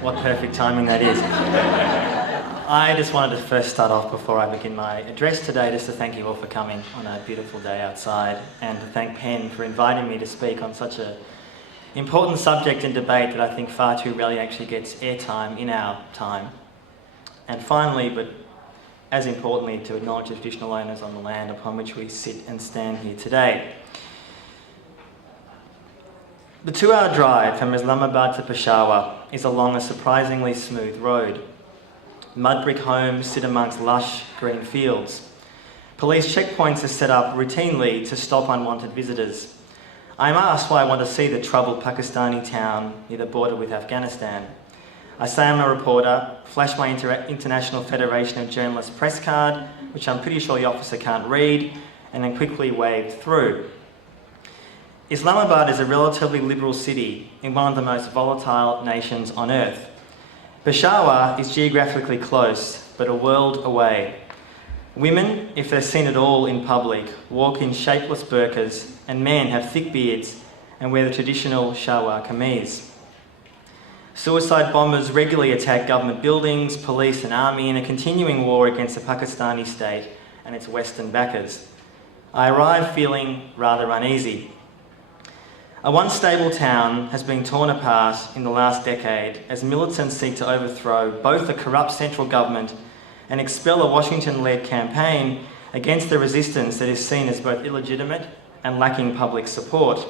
What perfect timing that is. I just wanted to first start off before I begin my address today just to thank you all for coming on a beautiful day outside, and to thank Penn for inviting me to speak on such an important subject and debate that I think far too rarely actually gets airtime in our time. And finally, but as importantly, to acknowledge the traditional owners on the land upon which we sit and stand here today. The 2-hour drive from Islamabad to Peshawar is along a surprisingly smooth road. Mud brick homes sit amongst lush green fields. Police checkpoints are set up routinely to stop unwanted visitors. I'm asked why I want to see the troubled Pakistani town near the border with Afghanistan. I say I'm a reporter, flash my International Federation of Journalists press card, which I'm pretty sure the officer can't read, and then quickly waved through. Islamabad is a relatively liberal city in one of the most volatile nations on earth. Peshawar is geographically close, but a world away. Women, if they're seen at all in public, walk in shapeless burqas, and men have thick beards and wear the traditional shalwar kameez. Suicide bombers regularly attack government buildings, police and army in a continuing war against the Pakistani state and its Western backers. I arrive feeling rather uneasy. A once stable town has been torn apart in the last decade as militants seek to overthrow both a corrupt central government and expel a Washington-led campaign against the resistance that is seen as both illegitimate and lacking public support.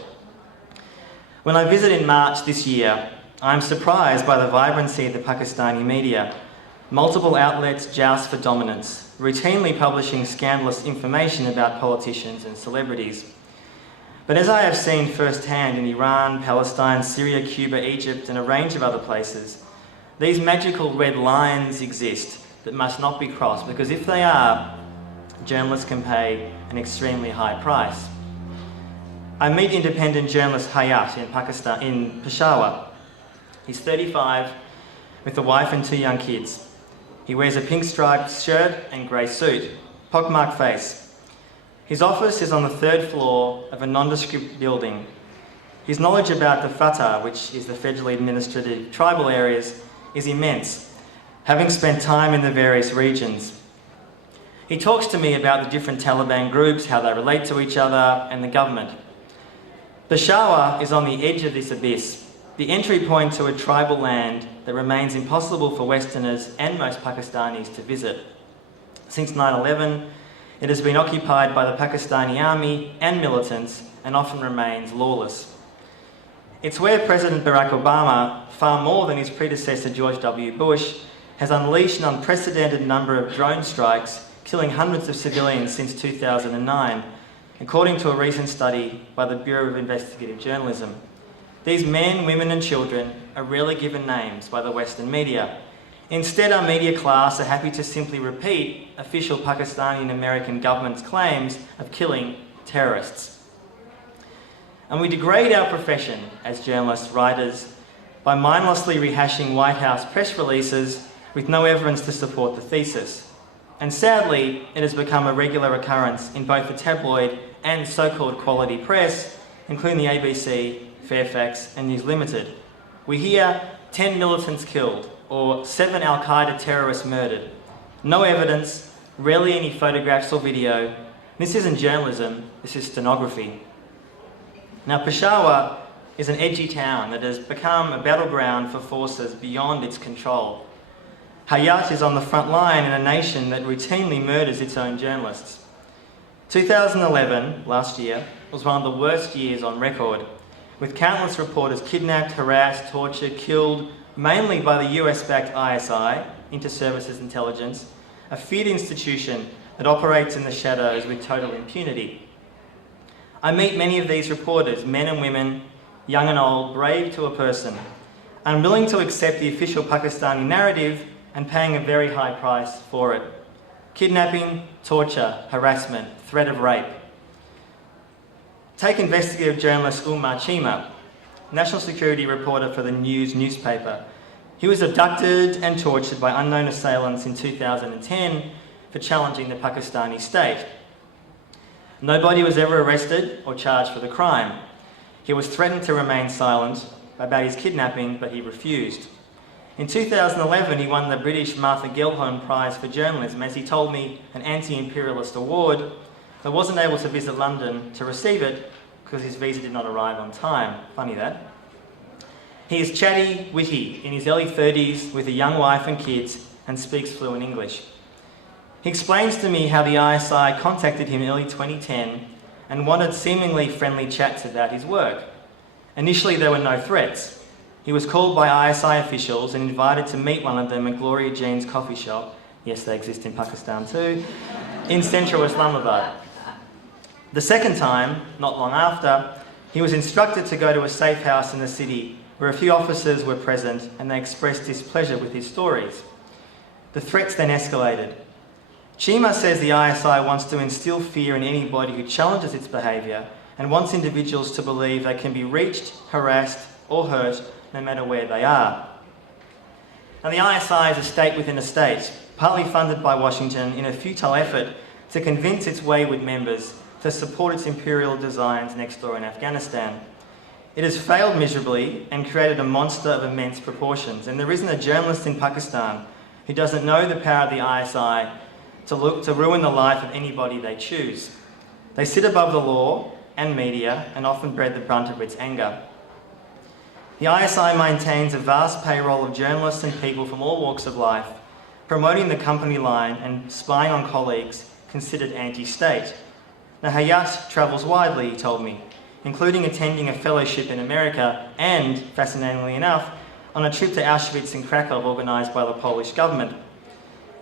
When I visit in March this year, I'm surprised by the vibrancy of the Pakistani media. Multiple outlets joust for dominance, routinely publishing scandalous information about politicians and celebrities. But as I have seen firsthand in Iran, Palestine, Syria, Cuba, Egypt, and a range of other places, these magical red lines exist that must not be crossed, because if they are, journalists can pay an extremely high price. I meet independent journalist Hayat in Peshawar. He's 35, with a wife and 2 young kids. He wears a pink striped shirt and grey suit, pockmarked face. His office is on the 3rd floor of a nondescript building. His knowledge about the Fatah, which is the federally administered tribal areas, is immense, having spent time in the various regions. He talks to me about the different Taliban groups, how they relate to each other, and the government. Peshawar is on the edge of this abyss, the entry point to a tribal land that remains impossible for Westerners and most Pakistanis to visit. Since 9/11, it has been occupied by the Pakistani army and militants and often remains lawless. It's where President Barack Obama, far more than his predecessor George W. Bush, has unleashed an unprecedented number of drone strikes, killing hundreds of civilians since 2009, according to a recent study by the Bureau of Investigative Journalism. These men, women and children are rarely given names by the Western media. Instead, our media class are happy to simply repeat official Pakistani and American government's claims of killing terrorists. And we degrade our profession as journalists, writers, by mindlessly rehashing White House press releases with no evidence to support the thesis. And sadly, it has become a regular occurrence in both the tabloid and so-called quality press, including the ABC, Fairfax and News Limited. We hear 10 militants killed, or 7 Al-Qaeda terrorists murdered. No evidence, rarely any photographs or video. This isn't journalism, this is stenography. Now, Peshawar is an edgy town that has become a battleground for forces beyond its control. Hayat is on the front line in a nation that routinely murders its own journalists. 2011, last year, was one of the worst years on record, with countless reporters kidnapped, harassed, tortured, killed, mainly by the US-backed ISI, Inter-Services Intelligence, a feared institution that operates in the shadows with total impunity. I meet many of these reporters, men and women, young and old, brave to a person, unwilling to accept the official Pakistani narrative and paying a very high price for it. Kidnapping, torture, harassment, threat of rape. Take investigative journalist Umar Chima, national security reporter for the News newspaper. He was abducted and tortured by unknown assailants in 2010 for challenging the Pakistani state. Nobody was ever arrested or charged for the crime. He was threatened to remain silent about his kidnapping, but he refused. In 2011, he won the British Martha Gellhorn Prize for Journalism as he told me an anti-imperialist award, but wasn't able to visit London to receive it because his visa did not arrive on time. Funny that. He is chatty, witty, in his early 30s with a young wife and kids, and speaks fluent English. He explains to me how the ISI contacted him in early 2010 and wanted seemingly friendly chats about his work. Initially, there were no threats. He was called by ISI officials and invited to meet one of them at Gloria Jean's coffee shop, yes, they exist in Pakistan too, in central Islamabad. The second time, not long after, he was instructed to go to a safe house in the city where a few officers were present and they expressed displeasure with his stories. The threats then escalated. Chima says the ISI wants to instill fear in anybody who challenges its behaviour and wants individuals to believe they can be reached, harassed or hurt no matter where they are. Now, the ISI is a state within a state, partly funded by Washington in a futile effort to convince its wayward members to support its imperial designs next door in Afghanistan. It has failed miserably and created a monster of immense proportions, and there isn't a journalist in Pakistan who doesn't know the power of the ISI to ruin the life of anybody they choose. They sit above the law and media and often bear the brunt of its anger. The ISI maintains a vast payroll of journalists and people from all walks of life, promoting the company line and spying on colleagues considered anti-state. Now, Hayat travels widely, he told me, including attending a fellowship in America and, fascinatingly enough, on a trip to Auschwitz and Krakow organised by the Polish government.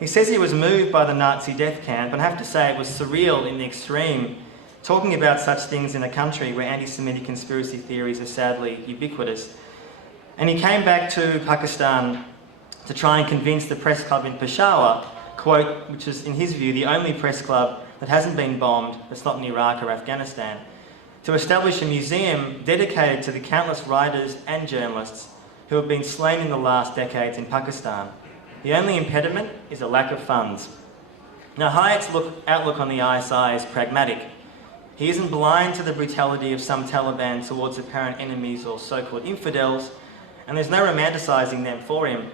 He says he was moved by the Nazi death camp, and I have to say it was surreal in the extreme, talking about such things in a country where anti-Semitic conspiracy theories are sadly ubiquitous. And he came back to Pakistan to try and convince the press club in Peshawar, quote, which is in his view the only press club that hasn't been bombed, that's not in Iraq or Afghanistan, to establish a museum dedicated to the countless writers and journalists who have been slain in the last decades in Pakistan. The only impediment is a lack of funds. Now, Hayat's outlook on the ISI is pragmatic. He isn't blind to the brutality of some Taliban towards apparent enemies or so-called infidels, and there's no romanticising them for him.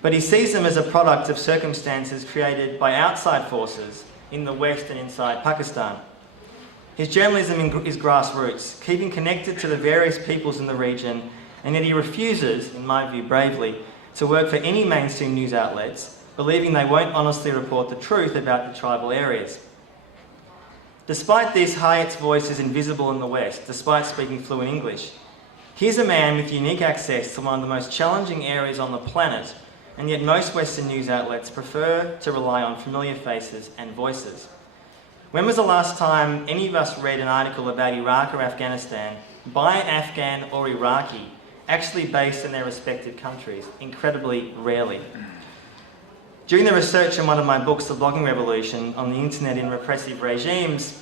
But he sees them as a product of circumstances created by outside forces in the West and inside Pakistan. His journalism is grassroots, keeping connected to the various peoples in the region, and yet he refuses, in my view bravely, to work for any mainstream news outlets, believing they won't honestly report the truth about the tribal areas. Despite this, Hayat's voice is invisible in the West, despite speaking fluent English. He's a man with unique access to one of the most challenging areas on the planet, and yet most Western news outlets prefer to rely on familiar faces and voices. When was the last time any of us read an article about Iraq or Afghanistan by an Afghan or Iraqi actually based in their respective countries? Incredibly rarely. During the research in one of my books, The Blogging Revolution, on the internet in repressive regimes,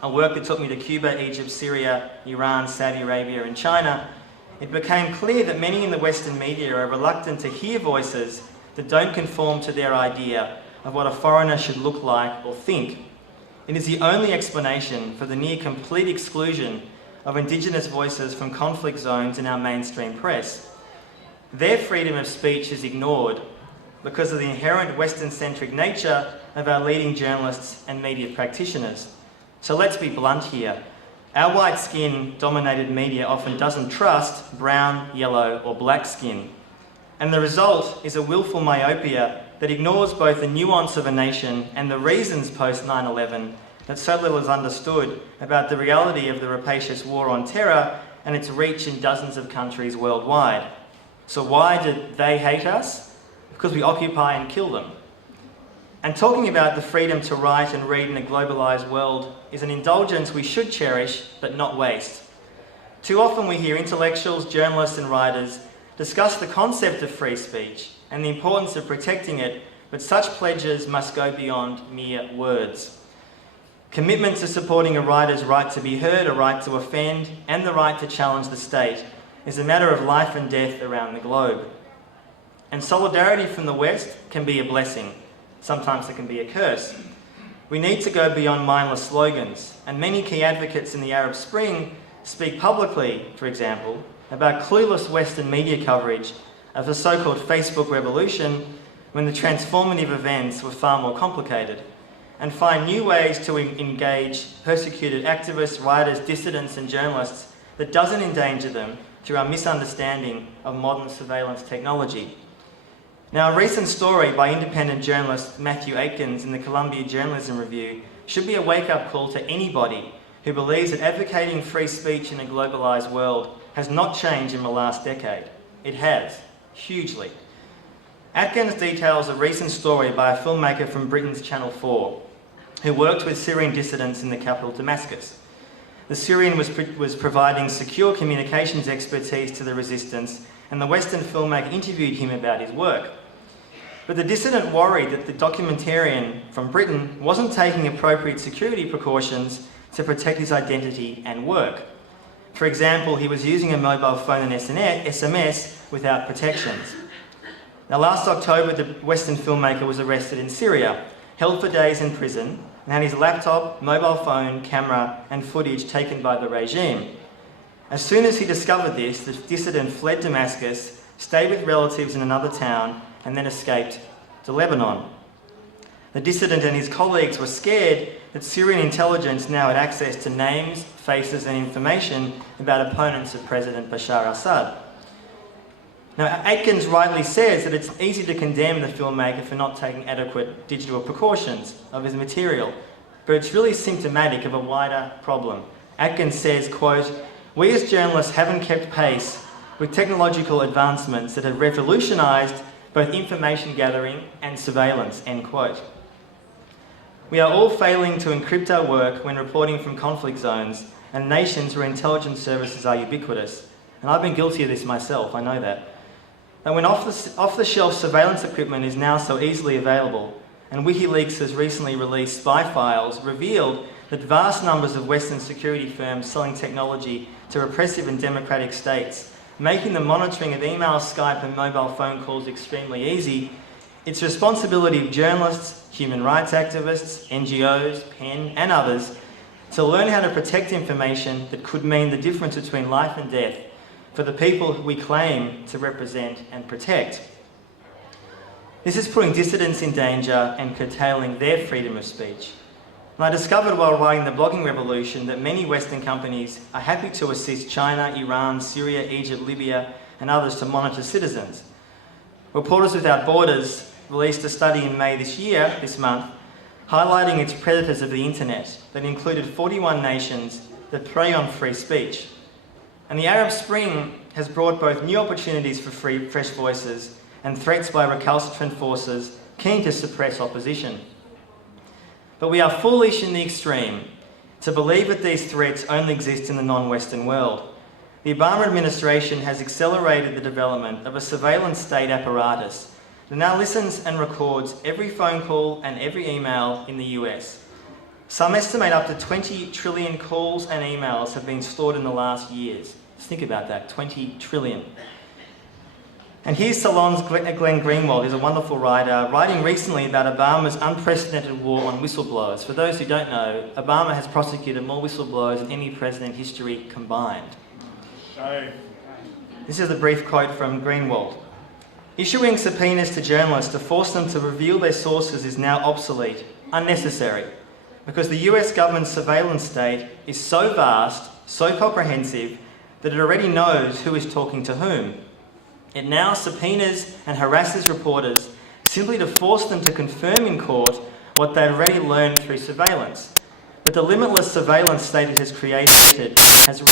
a work that took me to Cuba, Egypt, Syria, Iran, Saudi Arabia and China, it became clear that many in the Western media are reluctant to hear voices that don't conform to their idea of what a foreigner should look like or think. It is the only explanation for the near complete exclusion of Indigenous voices from conflict zones in our mainstream press. Their freedom of speech is ignored because of the inherent Western-centric nature of our leading journalists and media practitioners. So let's be blunt here. Our white skin-dominated media often doesn't trust brown, yellow or black skin. And the result is a willful myopia that ignores both the nuance of a nation and the reasons post 9/11 that so little is understood about the reality of the rapacious war on terror and its reach in dozens of countries worldwide. So why did they hate us? Because we occupy and kill them. And talking about the freedom to write and read in a globalised world is an indulgence we should cherish but not waste. Too often we hear intellectuals, journalists and writers discuss the concept of free speech and the importance of protecting it, but such pledges must go beyond mere words. Commitment to supporting a writer's right to be heard, a right to offend, and the right to challenge the state is a matter of life and death around the globe. And solidarity from the West can be a blessing. Sometimes it can be a curse. We need to go beyond mindless slogans, and many key advocates in the Arab Spring speak publicly, for example, about clueless Western media coverage of the so-called Facebook revolution when the transformative events were far more complicated, and find new ways to engage persecuted activists, writers, dissidents and journalists that doesn't endanger them through our misunderstanding of modern surveillance technology. Now, a recent story by independent journalist Matthew Aitkins in the Columbia Journalism Review should be a wake-up call to anybody who believes that advocating free speech in a globalised world has not changed in the last decade. It has, hugely. Atkins details a recent story by a filmmaker from Britain's Channel 4 who worked with Syrian dissidents in the capital Damascus. The Syrian was providing secure communications expertise to the resistance, and the Western filmmaker interviewed him about his work. But the dissident worried that the documentarian from Britain wasn't taking appropriate security precautions to protect his identity and work. For example, he was using a mobile phone and SMS without protections. Now, last October, the Western filmmaker was arrested in Syria, held for days in prison, and had his laptop, mobile phone, camera and footage taken by the regime. As soon as he discovered this, the dissident fled Damascus, stayed with relatives in another town, and then escaped to Lebanon. The dissident and his colleagues were scared that Syrian intelligence now had access to names, faces and information about opponents of President Bashar al-Assad. Now, Aitkins rightly says that it's easy to condemn the filmmaker for not taking adequate digital precautions of his material, but it's really symptomatic of a wider problem. Aitkins says, quote, "We as journalists haven't kept pace with technological advancements that have revolutionised both information gathering and surveillance," end quote. We are all failing to encrypt our work when reporting from conflict zones and nations where intelligence services are ubiquitous. And I've been guilty of this myself, I know that. And when off-the-shelf surveillance equipment is now so easily available, and WikiLeaks has recently released spy files revealed that vast numbers of Western security firms selling technology to repressive and democratic states, making the monitoring of email, Skype and mobile phone calls extremely easy, it's the responsibility of journalists, human rights activists, NGOs, PEN and others to learn how to protect information that could mean the difference between life and death for the people we claim to represent and protect. This is putting dissidents in danger and curtailing their freedom of speech. And I discovered while writing The Blogging Revolution that many Western companies are happy to assist China, Iran, Syria, Egypt, Libya and others to monitor citizens. Reporters Without Borders released a study in May this month, highlighting its predators of the internet that included 41 nations that prey on free speech. And the Arab Spring has brought both new opportunities for fresh voices and threats by recalcitrant forces keen to suppress opposition. But we are foolish in the extreme to believe that these threats only exist in the non-Western world. The Obama administration has accelerated the development of a surveillance state apparatus that now listens and records every phone call and every email in the US. Some estimate up to 20 trillion calls and emails have been stored in the last years. Just think about that, 20 trillion. And here's Salon's Glenn Greenwald, who's a wonderful writer, writing recently about Obama's unprecedented war on whistleblowers. For those who don't know, Obama has prosecuted more whistleblowers than any president in history combined. This is a brief quote from Greenwald. "Issuing subpoenas to journalists to force them to reveal their sources is now obsolete, unnecessary, because the US government's surveillance state is so vast, so comprehensive, that it already knows who is talking to whom. It now subpoenas and harasses reporters simply to force them to confirm in court what they've already learned through surveillance. But the limitless surveillance state it has created has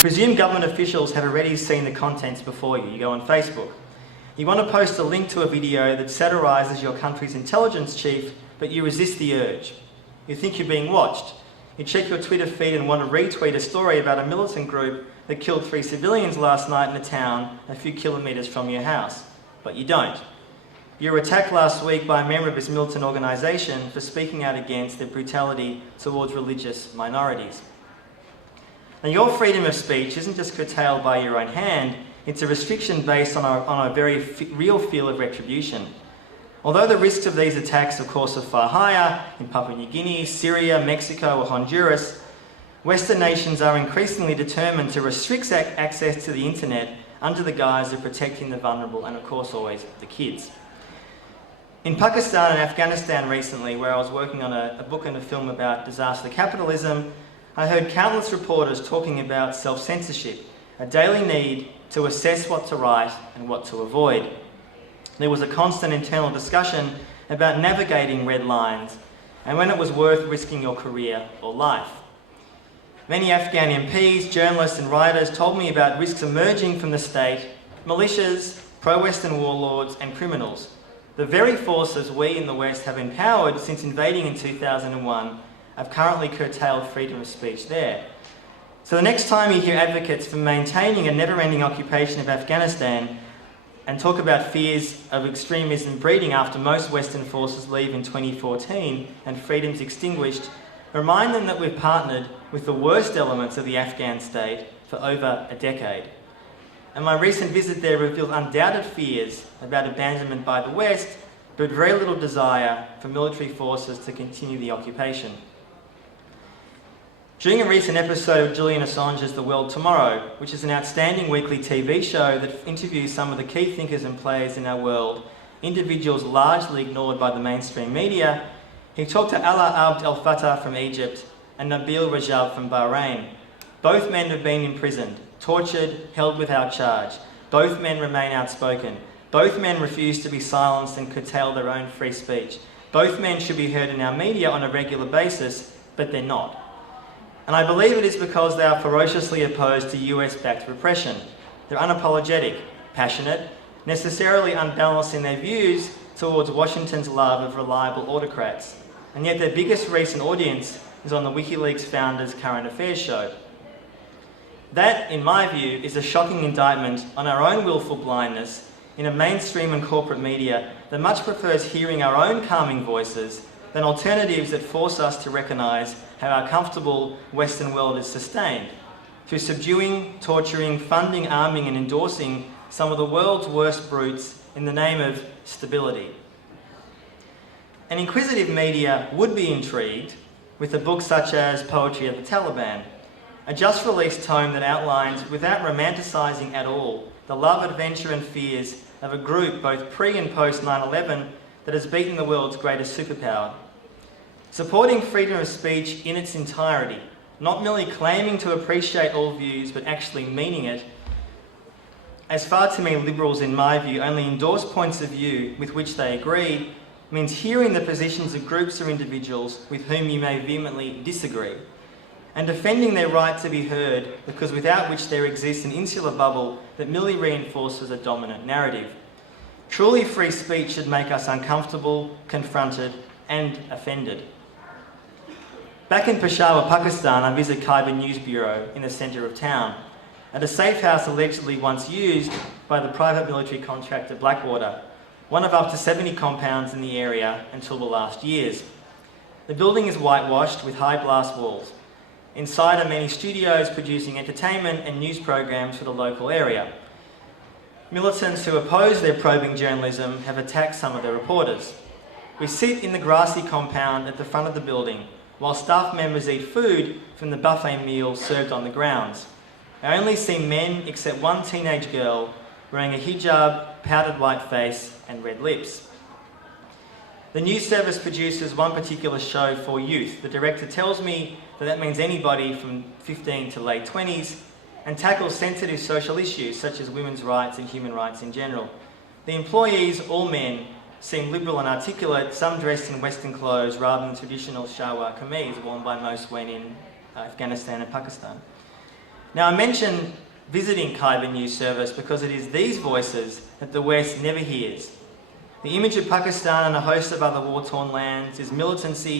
presume government officials have already seen the contents before you. You go on Facebook. You want to post a link to a video that satirises your country's intelligence chief, but you resist the urge. You think you're being watched. You check your Twitter feed and want to retweet a story about a militant group that killed 3 civilians last night in a town a few kilometres from your house, but you don't. You were attacked last week by a member of this militant organisation for speaking out against the brutality towards religious minorities. Now, your freedom of speech isn't just curtailed by your own hand, it's a restriction based on a very real feel of retribution. Although the risks of these attacks, of course, are far higher in Papua New Guinea, Syria, Mexico or Honduras, Western nations are increasingly determined to restrict access to the internet under the guise of protecting the vulnerable and, of course, always the kids. In Pakistan and Afghanistan recently, where I was working on a book and a film about disaster capitalism, I heard countless reporters talking about self-censorship, a daily need to assess what to write and what to avoid. There was a constant internal discussion about navigating red lines and when it was worth risking your career or life. Many Afghan MPs, journalists and writers told me about risks emerging from the state, militias, pro-Western warlords and criminals, the very forces we in the West have empowered since invading in 2001 have currently curtailed freedom of speech there. So the next time you hear advocates for maintaining a never-ending occupation of Afghanistan and talk about fears of extremism breeding after most Western forces leave in 2014 and freedom's extinguished, remind them that we've partnered with the worst elements of the Afghan state for over a decade. And my recent visit there revealed undoubted fears about abandonment by the West, but very little desire for military forces to continue the occupation. During a recent episode of Julian Assange's The World Tomorrow, which is an outstanding weekly TV show that interviews some of the key thinkers and players in our world, individuals largely ignored by the mainstream media, he talked to Alaa Abd el-Fattah from Egypt and Nabil Rajab from Bahrain. Both men have been imprisoned, tortured, held without charge. Both men remain outspoken. Both men refuse to be silenced and curtail their own free speech. Both men should be heard in our media on a regular basis, but they're not. And I believe it is because they are ferociously opposed to US-backed repression. They're unapologetic, passionate, necessarily unbalanced in their views towards Washington's love of reliable autocrats. And yet their biggest recent audience is on the WikiLeaks founder's current affairs show. That, in my view, is a shocking indictment on our own willful blindness in a mainstream and corporate media that much prefers hearing our own calming voices than alternatives that force us to recognise how our comfortable Western world is sustained, through subduing, torturing, funding, arming and endorsing some of the world's worst brutes in the name of stability. An inquisitive media would be intrigued with a book such as Poetry of the Taliban, a just-released tome that outlines, without romanticising at all, the love, adventure and fears of a group both pre and post 9/11 that has beaten the world's greatest superpower. Supporting freedom of speech in its entirety, not merely claiming to appreciate all views but actually meaning it, as far too many liberals in my view only endorse points of view with which they agree, means hearing the positions of groups or individuals with whom you may vehemently disagree, and defending their right to be heard, because without which there exists an insular bubble that merely reinforces a dominant narrative. Truly free speech should make us uncomfortable, confronted and offended. Back in Peshawar, Pakistan, I visit Khyber News Bureau in the centre of town, at a safe house allegedly once used by the private military contractor Blackwater, one of up to 70 compounds in the area until the last years. The building is whitewashed with high glass walls. Inside are many studios producing entertainment and news programs for the local area. Militants who oppose their probing journalism have attacked some of their reporters. We sit in the grassy compound at the front of the building while staff members eat food from the buffet meal served on the grounds. I only see men except one teenage girl wearing a hijab, powdered white face and red lips. The news service produces one particular show for youth. The director tells me that means anybody from 15 to late 20s, and tackles sensitive social issues such as women's rights and human rights in general. The employees, all men, seem liberal and articulate, some dressed in Western clothes rather than traditional shalwar kameez worn by most when in Afghanistan and Pakistan. Now, I mention visiting Khyber News Service because it is these voices that the West never hears. The image of Pakistan and a host of other war-torn lands is militancy,